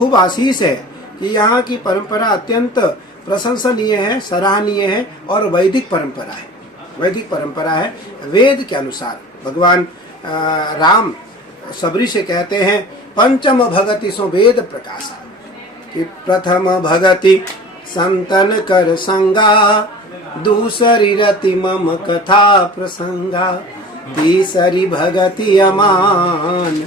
खूब आशीष है कि यहाँ की परंपरा अत्यंत प्रशंसनीय है, सराहनीय है और वैदिक परंपरा है। वैदिक परंपरा है। वेद के अनुसार भगवान राम सबरी से कहते हैं, पंचम भगति सो वेद प्रकाशा, कि प्रथम भगति संतन कर संगा, दूसरी रति मम कथा प्रसंगा, तीसरी भगति अमान,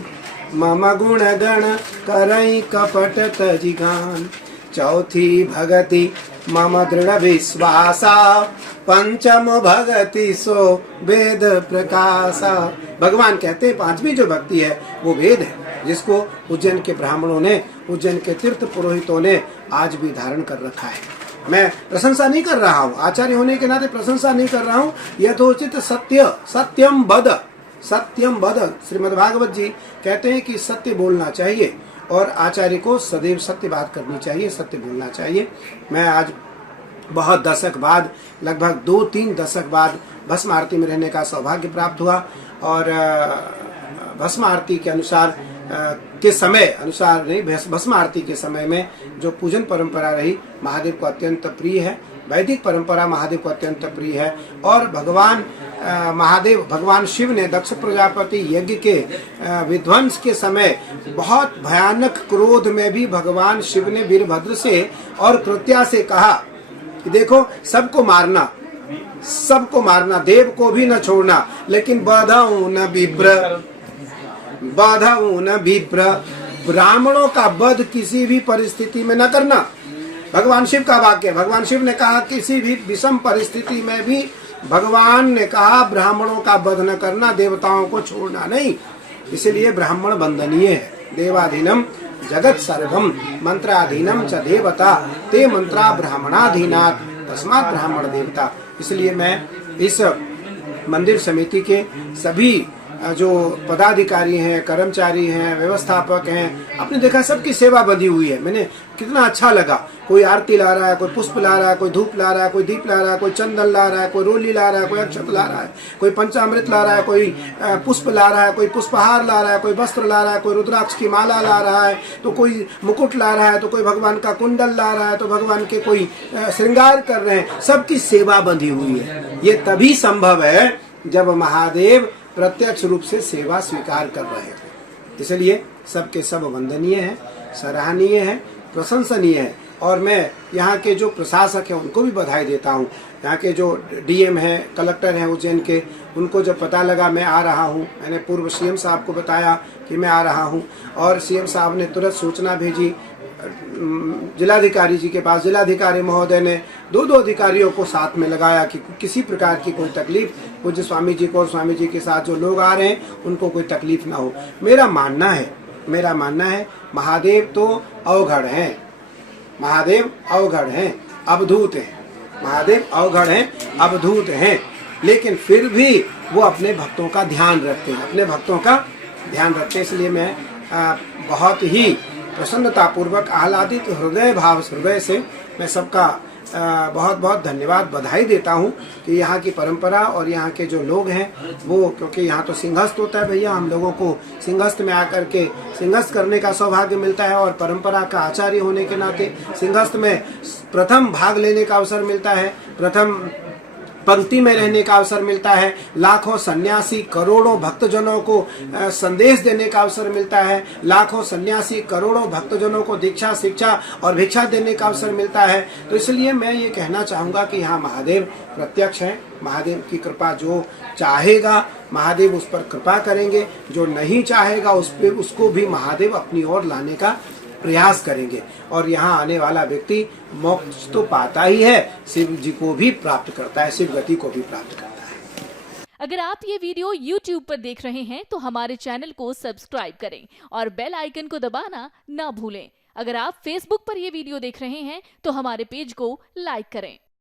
मम गुण गण करई कपट तजिगान, चौथी भगति मम दृढ़ विश्वासा, पंचम भगति सो वेद प्रकाशा। भगवान कहते हैं पांचवी जो भक्ति है वो वेद है, जिसको उज्जैन के ब्राह्मणों ने, उज्जैन के तीर्थ पुरोहितों ने आज भी धारण कर रखा है। मैं प्रशंसा नहीं कर रहा हूँ, आचार्य होने के नाते प्रशंसा नहीं कर रहा हूँ। यथोचित सत्य सत्यम बद, सत्यम बद। श्रीमद्भागवत जी कहते हैं कि सत्य बोलना चाहिए और आचार्य को सदैव सत्य बात करनी चाहिए, सत्य बोलना चाहिए। मैं आज बहुत दशक बाद, लगभग 2-3 दशक बाद भस्म आरती में रहने का सौभाग्य प्राप्त हुआ और भस्म आरती के अनुसार के समय अनुसार नहीं, भस्म आरती के समय में जो पूजन परंपरा रही महादेव को अत्यंत प्रिय है। वैदिक परंपरा महादेव को अत्यंत प्रिय है और भगवान महादेव, भगवान शिव ने दक्ष प्रजापति यज्ञ के विध्वंस के समय बहुत भयानक क्रोध में भी भगवान शिव ने वीरभद्र से और कृत्या से कहा कि देखो सबको मारना, सबको मारना, देव को भी न छोड़ना, लेकिन बाधाऊ न विप्र, बाधाऊ न विप्र, ब्राह्मणों का वध किसी भी परिस्थिति में न करना। भगवान शिव का वाक्य, भगवान शिव ने कहा किसी भी विषम परिस्थिति में भी भगवान ने कहा ब्राह्मणों का वध न करना, देवताओं को छोड़ना नहीं। इसलिए ब्राह्मण वंदनीय है। देवाधीनम जगत सर्वम मंत्राधीनम च देवता, ते मंत्रा ब्राह्मणाधीनात् तस्मात् ब्राह्मण देवता। इसलिए मैं इस मंदिर समिति के सभी जो पदाधिकारी हैं, कर्मचारी हैं, व्यवस्थापक हैं, आपने देखा सबकी सेवा बंधी हुई है। मैंने कितना अच्छा लगा, कोई आरती ला रहा है, कोई पुष्प ला रहा है, कोई धूप ला रहा है, कोई दीप ला रहा है, कोई चंदन ला रहा है, कोई रोली ला रहा है, कोई अक्षत ला रहा है, कोई पंचामृत ला रहा है, कोई पुष्प ला रहा है, कोई पुष्पहार ला रहा है, कोई वस्त्र ला रहा है, कोई रुद्राक्ष की माला ला रहा है, तो कोई मुकुट ला रहा है, तो कोई भगवान का कुंडल ला रहा है, तो भगवान के कोई श्रृंगार कर रहे हैं। सबकी सेवा बंधी हुई है। ये तभी संभव है जब महादेव प्रत्यक्ष रूप से सेवा स्वीकार कर रहे हैं। इसलिए सबके सब वंदनीय है, सराहनीय है, प्रशंसनीय है। और मैं यहाँ के जो प्रशासक हैं उनको भी बधाई देता हूँ। यहाँ के जो डीएम हैं, कलेक्टर हैं उज्जैन के, उनको जब पता लगा मैं आ रहा हूँ, मैंने पूर्व सीएम साहब को बताया कि मैं आ रहा हूँ और सीएम साहब ने तुरंत सूचना भेजी जिलाधिकारी जी के पास। जिलाधिकारी महोदय ने दो अधिकारियों को साथ में लगाया कि किसी प्रकार की कोई तकलीफ पूज्य स्वामी जी को और स्वामी जी के साथ जो लोग आ रहे हैं उनको कोई तकलीफ ना हो। मेरा मानना है महादेव तो अवघड़ हैं, महादेव अवघड़ हैं, अवधूत हैं, महादेव अवघड़ हैं, अवधूत हैं, लेकिन फिर भी वो अपने भक्तों का ध्यान रखते हैं, अपने भक्तों का ध्यान रखते हैं। इसलिए मैं बहुत ही प्रसन्नता पूर्वक आह्लादित हृदय से मैं सबका बहुत बहुत धन्यवाद, बधाई देता हूँ कि यहाँ की परंपरा और यहाँ के जो लोग हैं वो, क्योंकि यहाँ तो सिंहस्थ होता है भैया, हम लोगों को सिंहस्थ में आकर के सिंहस्थ करने का सौभाग्य मिलता है और परंपरा का आचार्य होने के नाते सिंहस्थ में प्रथम भाग लेने का अवसर मिलता है, प्रथम पंक्ति में रहने का अवसर मिलता है, लाखों सन्यासी करोड़ों भक्तजनों को संदेश देने का अवसर मिलता है, लाखों सन्यासी करोड़ों भक्तजनों को दीक्षा, शिक्षा और भिक्षा देने का अवसर मिलता है। तो इसलिए मैं ये कहना चाहूँगा कि यहाँ महादेव प्रत्यक्ष है। महादेव की कृपा जो चाहेगा महादेव उस पर कृपा करेंगे, जो नहीं चाहेगा उसको भी महादेव अपनी ओर लाने का प्रयास करेंगे। और यहाँ आने वाला व्यक्ति मोक्ष तो पाता ही है, शिव जी को भी प्राप्त करता है, शिव गति को भी प्राप्त करता है। अगर आप ये वीडियो YouTube पर देख रहे हैं तो हमारे चैनल को सब्सक्राइब करें और बेल आइकन को दबाना ना भूलें। अगर आप Facebook पर ये वीडियो देख रहे हैं तो हमारे पेज को लाइक करें।